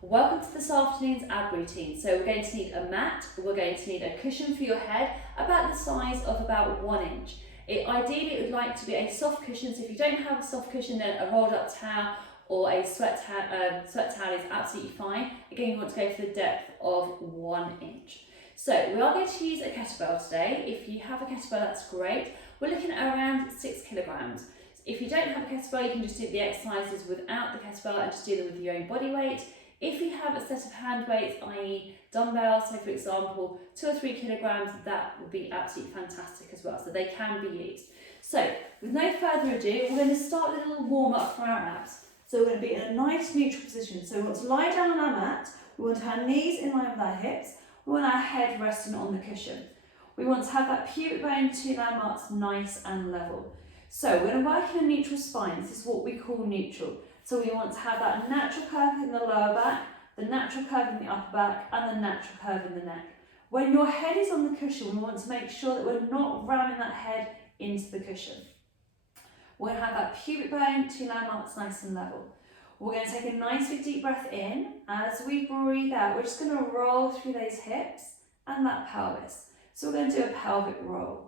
Welcome to this afternoon's ab routine. So we're going to need a mat, we're going to need a cushion for your head about the size of about 1 inch. Ideally it would like to be a soft cushion, so if you don't have a soft cushion then a rolled up towel or a sweat towel is absolutely fine. Again, you want to go for the depth of 1 inch. So we are going to use a kettlebell today. If you have a kettlebell, that's great. We're looking at around 6 kilograms. If you don't have a kettlebell, you can just do the exercises without the kettlebell and just do them with your own body weight. If you have a set of hand weights, i.e. dumbbells, so for example 2 or 3 kilograms, that would be absolutely fantastic as well, so they can be used. So with no further ado, we're going to start with a little warm up for our abs. So we're going to be in a nice neutral position. So we want to lie down on our mat, we want our knees in line with our hips, we want our head resting on the cushion. We want to have that pubic bone to landmarks nice and level. So we're going to work in a neutral spine. This is what we call neutral. So we want to have that natural curve in the lower back, the natural curve in the upper back, and the natural curve in the neck. When your head is on the cushion, we want to make sure that we're not ramming that head into the cushion. We're going to have that pubic bone to landmarks nice and level. We're going to take a nice big deep breath in. As we breathe out, we're just going to roll through those hips and that pelvis. So we're going to do a pelvic roll.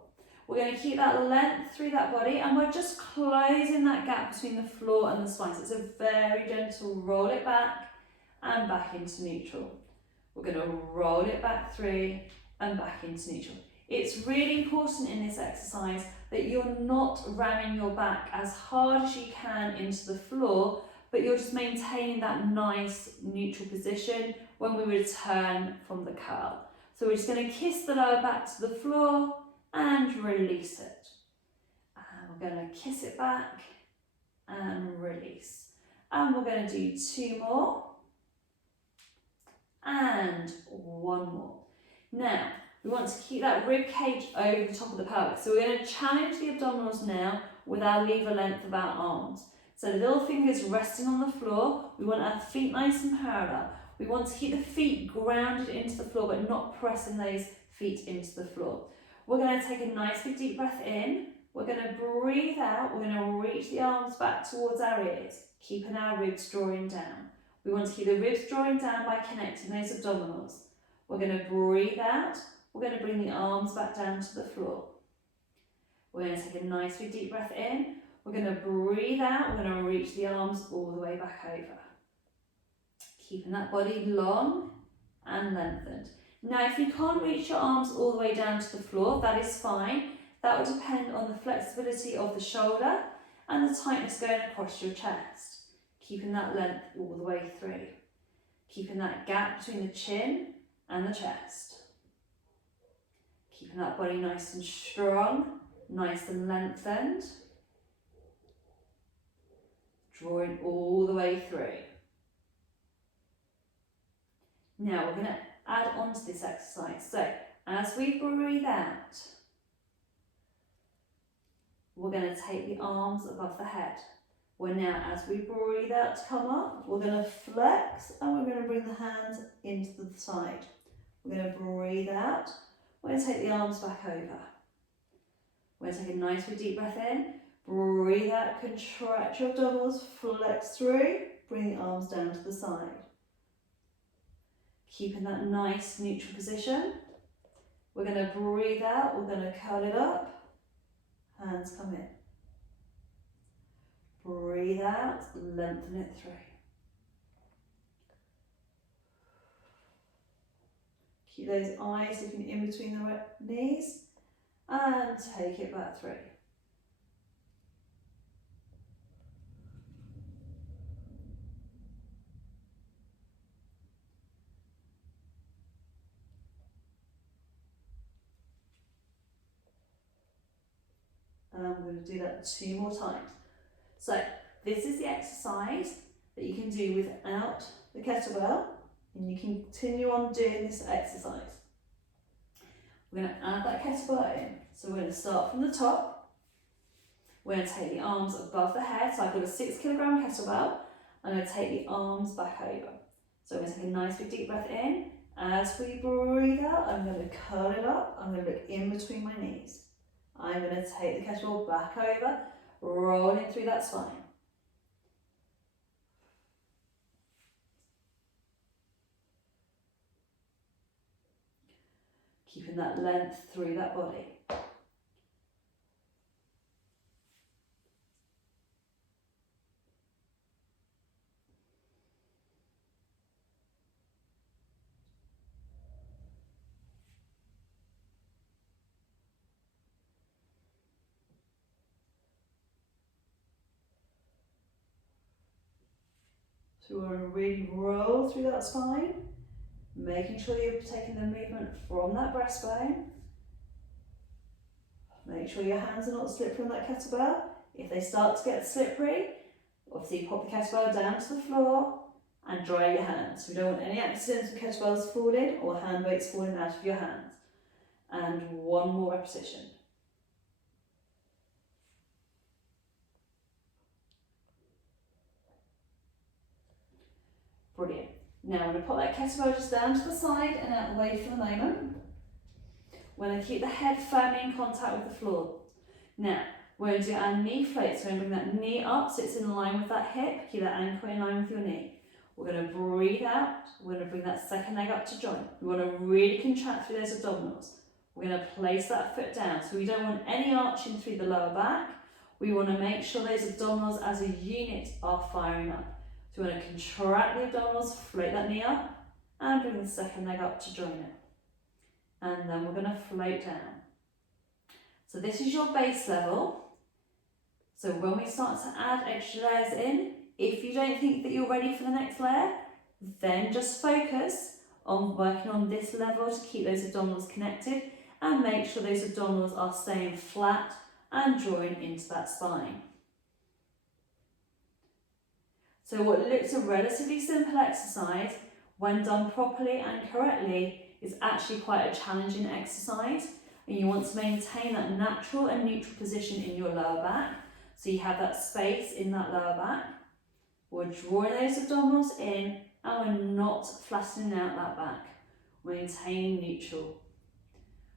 We're going to keep that length through that body and we're just closing that gap between the floor and the spine. So it's a very gentle roll it back and back into neutral. We're going to roll it back through and back into neutral. It's really important in this exercise that you're not ramming your back as hard as you can into the floor, but you're just maintaining that nice neutral position when we return from the curl. So we're just going to kiss the lower back to the floor and release it. And we're going to kiss it back and release. And we're going to do 2 more and 1 more. Now, we want to keep that rib cage over the top of the pelvis. So we're going to challenge the abdominals now with our lever length of our arms. So the little fingers resting on the floor. We want our feet nice and parallel. We want to keep the feet grounded into the floor but not pressing those feet into the floor. We're going to take a nice big deep breath in. We're going to breathe out. We're going to reach the arms back towards our ears, keeping our ribs drawing down. We want to keep the ribs drawing down by connecting those abdominals. We're going to breathe out. We're going to bring the arms back down to the floor. We're going to take a nice big deep breath in. We're going to breathe out. We're going to reach the arms all the way back over. Keeping that body long and lengthened. Now, if you can't reach your arms all the way down to the floor, that is fine. That will depend on the flexibility of the shoulder and the tightness going across your chest. Keeping that length all the way through. Keeping that gap between the chin and the chest. Keeping that body nice and strong, nice and lengthened. Drawing all the way through. Now we're going to add on to this exercise. So as we breathe out, we're going to take the arms above the head. We're now, as we breathe out to come up, we're going to flex and we're going to bring the hands into the side. We're going to breathe out. We're going to take the arms back over. We're going to take a nice big deep breath in. Breathe out, contract your abdominals, flex through, bring the arms down to the side. Keeping that nice neutral position. We're going to breathe out, we're going to curl it up, hands come in. Breathe out, lengthen it through. Keep those eyes looking in between the knees and take it back through. And I'm going to do that 2 more times. So this is the exercise that you can do without the kettlebell, and you can continue on doing this exercise. We're going to add that kettlebell in. So we're going to start from the top. We're going to take the arms above the head. So I've got a 6 kilogram kettlebell. I'm going to take the arms back over. So I'm going to take a nice big deep breath in. As we breathe out, I'm going to curl it up. I'm going to look in between my knees. I'm going to take the kettlebell back over, rolling through that spine. keeping that length through that body. So we want to really roll through that spine, making sure you're taking the movement from that breastbone. Make sure your hands are not slippery on that kettlebell. If they start to get slippery, obviously pop the kettlebell down to the floor and dry your hands. We don't want any accidents with kettlebells falling or hand weights falling out of your hands. And one more repetition. Brilliant. Now I'm going to put that kettlebell just down to the side and out of the way for the moment. We're going to keep the head firmly in contact with the floor. Now, we're going to do our knee floats. We're going to bring that knee up so it's in line with that hip. Keep that ankle in line with your knee. We're going to breathe out. We're going to bring that second leg up to joint. We want to really contract through those abdominals. We're going to place that foot down. So we don't want any arching through the lower back. We want to make sure those abdominals as a unit are firing up. So we're going to contract the abdominals, float that knee up, and bring the second leg up to join it. And then we're going to float down. So this is your base level. So when we start to add extra layers in, if you don't think that you're ready for the next layer, then just focus on working on this level to keep those abdominals connected and make sure those abdominals are staying flat and drawing into that spine. So what looks a relatively simple exercise, when done properly and correctly, is actually quite a challenging exercise. And you want to maintain that natural and neutral position in your lower back. So you have that space in that lower back. We're drawing those abdominals in and we're not flattening out that back. We're maintaining neutral.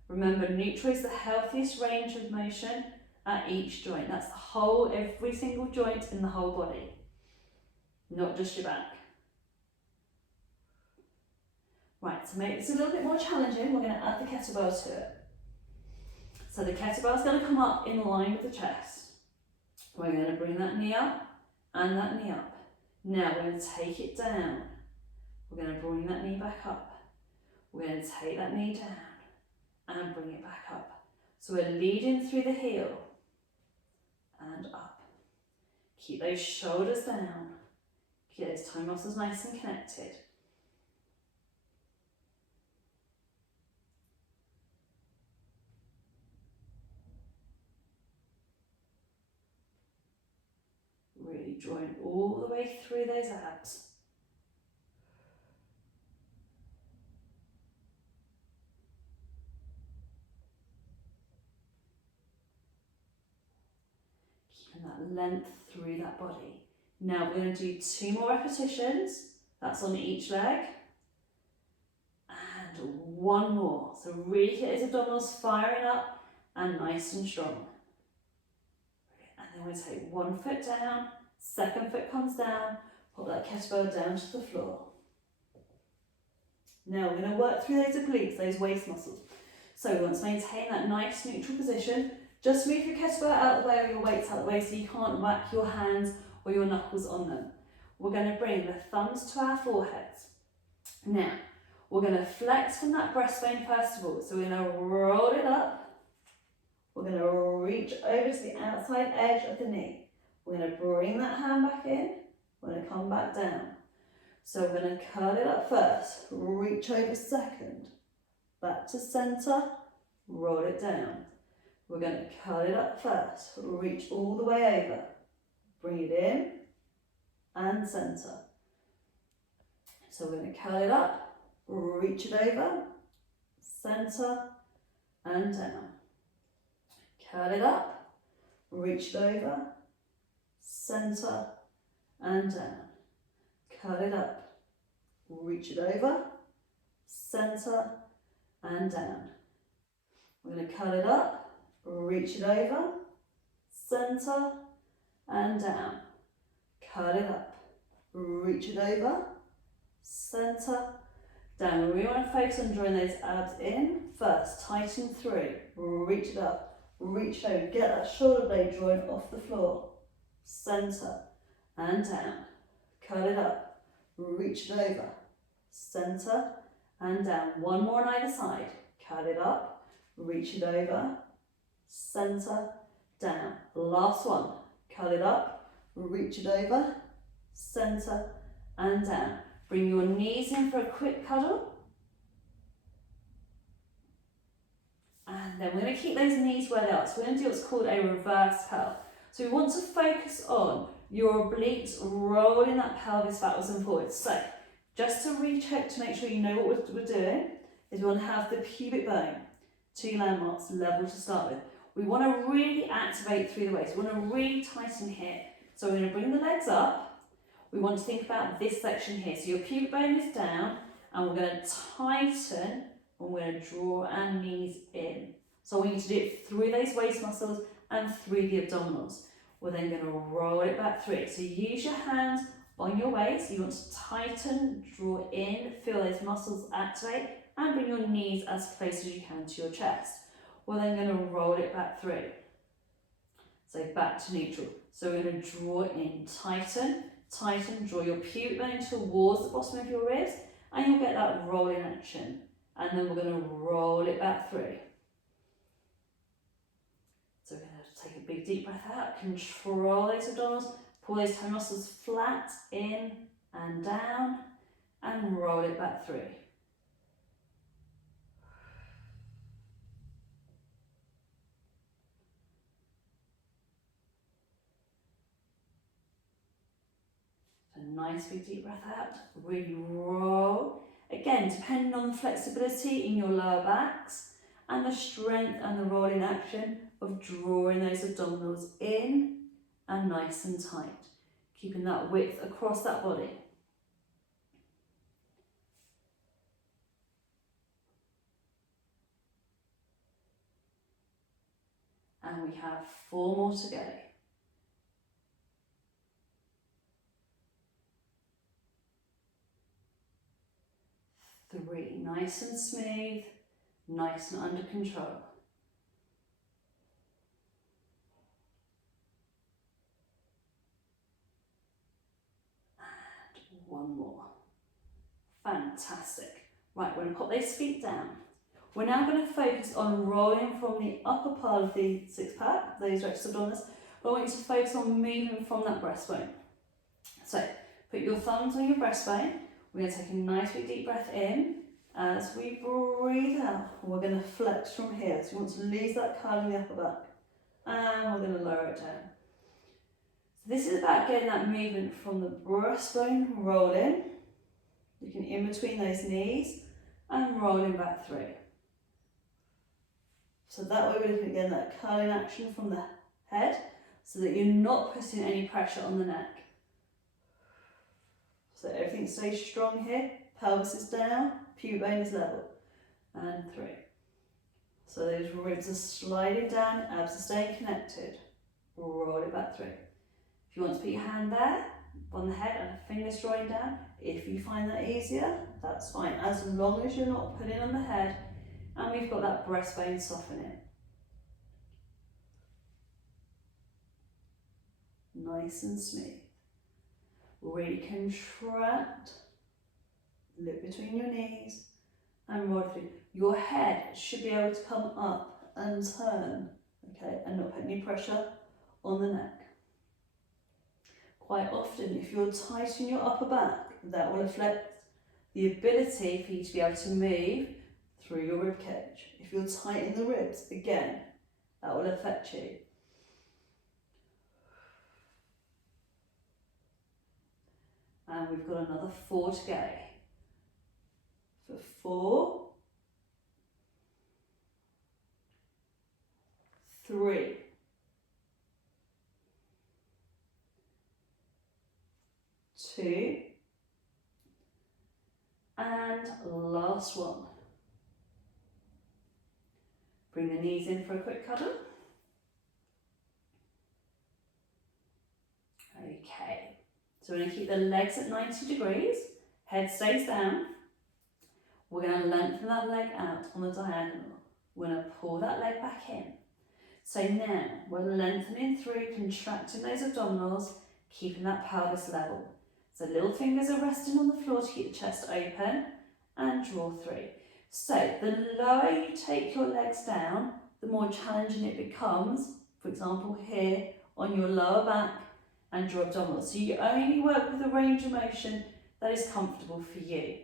Remember, neutral is the healthiest range of motion at each joint. That's the whole, every single joint in the whole body. Not just your back. Right, to make this a little bit more challenging, we're going to add the kettlebell to it. So the kettlebell is going to come up in line with the chest. We're going to bring that knee up and that knee up. Now we're going to take it down. We're going to bring that knee back up. We're going to take that knee down and bring it back up. So we're leading through the heel and up. Keep those shoulders down. Keep those toe muscles nice and connected. Really drawing all the way through those abs. Keeping that length through that body. Now we're going to do 2 more repetitions. That's on each leg. And 1 more. So really get those abdominals firing up and nice and strong. And then we'll take 1 foot down, second foot comes down, put that kettlebell down to the floor. Now we're going to work through those obliques, those waist muscles. So we want to maintain that nice neutral position. Just move your kettlebell out of the way or your weights out of the way so you can't whack your hands or your knuckles on them. We're going to bring the thumbs to our foreheads. Now, we're going to flex from that breastbone first of all. So we're going to roll it up. We're going to reach over to the outside edge of the knee. We're going to bring that hand back in. We're going to come back down. So we're going to curl it up first. Reach over second. Back to centre. Roll it down. We're going to curl it up first. Reach all the way over. Bring it in and centre. So we're going to curl it up, reach it over, centre and down. Curl it up, reach it over, centre and down. Curl it up, reach it over, centre and down. We're going to curl it up, reach it over, centre and down. Curl it up, reach it over, centre, down. We really want to focus on drawing those abs in first. Tighten through, reach it up, reach over, get that shoulder blade drawing off the floor. Centre and down. Curl it up, reach it over, centre and down. One more on either side. Curl it up, reach it over, centre, down. Last one. Curl it up, reach it over, centre and down. Bring your knees in for a quick cuddle. And then we're going to keep those knees where they are. So we're going to do what's called a reverse curl. So we want to focus on your obliques rolling that pelvis backwards and forwards. So just to recheck to make sure you know what we're doing is we want to have the pubic bone, 2 landmarks, level to start with. We want to really activate through the waist. We want to really tighten here. So we're going to bring the legs up. We want to think about this section here. So your pubic bone is down and we're going to tighten and we're going to draw our knees in. So we need to do it through those waist muscles and through the abdominals. We're then going to roll it back through. So use your hands on your waist. You want to tighten, draw in, feel those muscles activate, and bring your knees as close as you can to your chest. We're then going to roll it back through. So back to neutral. So we're going to draw in, tighten, tighten, draw your pubic bone towards the bottom of your ribs, and you'll get that rolling action. And then we're going to roll it back through. So we're going to take a big deep breath out, control those abdominals, pull those toe muscles flat, in and down, and roll it back through. So nice big deep breath out, really roll. Again, depending on the flexibility in your lower backs and the strength and the rolling action of drawing those abdominals in and nice and tight, keeping that width across that body. And we have 4 more to go. Three, nice and smooth, nice and under control. And 1 more. Fantastic. Right, we're going to pop those feet down. We're now going to focus on rolling from the upper part of the six-pack, those rectus abdominis, but I want you to focus on moving from that breastbone. So, put your thumbs on your breastbone. We're going to take a nice big deep breath in. As we breathe out, we're going to flex from here. So you want to lose that curl in the upper back. And we're going to lower it down. So this is about getting that movement from the breastbone rolling, looking in between those knees, and rolling back through. So that way we're looking at getting that curling action from the head, so that you're not putting any pressure on the neck. So everything stays strong here, pelvis is down, pubic bone is level, and 3. So those ribs are sliding down, abs are staying connected. Roll it back through. If you want to put your hand there, on the head and fingers drawing down, if you find that easier, that's fine, as long as you're not putting on the head and we've got that breastbone softening. Nice and smooth. Really contract, look between your knees and roll through. Your head should be able to come up and turn, okay, and not put any pressure on the neck. Quite often, if you're tight in your upper back, that will affect the ability for you to be able to move through your rib cage. If you're tight in the ribs, again, that will affect you. And we've got another 4 to go. For 4, 3, 2, and last one. Bring the knees in for a quick cuddle. Okay, so we're going to keep the legs at 90 degrees, head stays down. We're going to lengthen that leg out on the diagonal. We're going to pull that leg back in. So now we're lengthening through, contracting those abdominals, keeping that pelvis level. So little fingers are resting on the floor to keep the chest open, and draw through. So the lower you take your legs down, the more challenging it becomes. For example, here on your lower back and your abdominals. So you only work with a range of motion that is comfortable for you.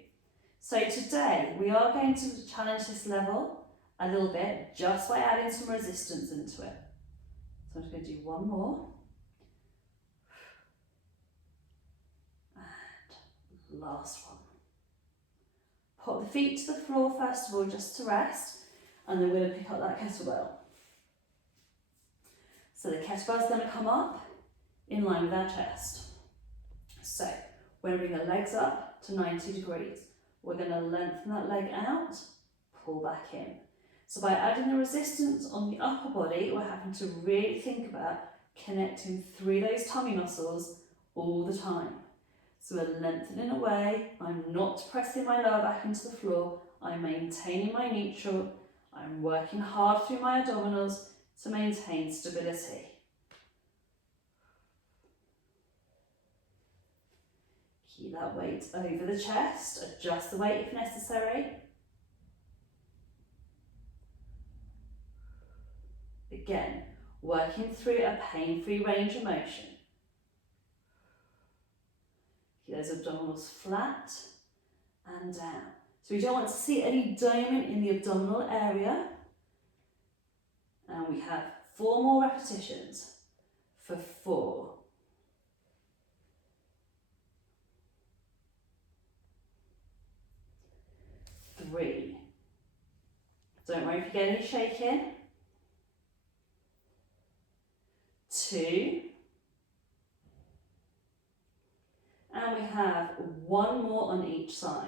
So today we are going to challenge this level a little bit just by adding some resistance into it. So I'm just going to do one more. And last one. Put the feet to the floor first of all just to rest, and then we're going to pick up that kettlebell. So the kettlebell is going to come up in line with our chest. So we're going to bring the legs up to 90 degrees. We're going to lengthen that leg out, pull back in. So by adding the resistance on the upper body, we're having to really think about connecting through those tummy muscles all the time. So we're lengthening away. I'm not pressing my lower back into the floor. I'm maintaining my neutral. I'm working hard through my abdominals to maintain stability. Keep that weight over the chest. Adjust the weight if necessary. Again, working through a pain-free range of motion. Keep those abdominals flat and down. So we don't want to see any doming in the abdominal area. And we have 4 more repetitions for 4. 3. Don't worry if you get any shaking. 2. And we have 1 more on each side.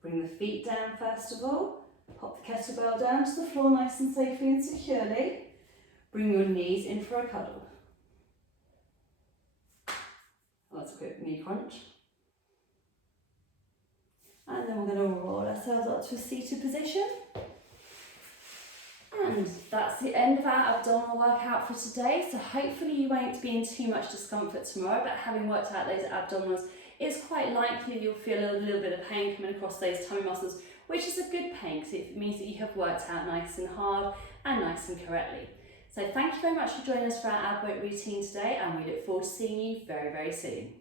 Bring the feet down first of all. Pop the kettlebell down to the floor nice and safely and securely. Bring your knees in for a cuddle. That's a quick knee crunch. And then we're going to roll ourselves up to a seated position. And that's the end of our abdominal workout for today. So hopefully you won't be in too much discomfort tomorrow, but having worked out those abdominals, it's quite likely you'll feel a little bit of pain coming across those tummy muscles, which is a good pain because it means that you have worked out nice and hard and nice and correctly. So thank you very much for joining us for our ab weight routine today, and we look forward to seeing you very, very soon.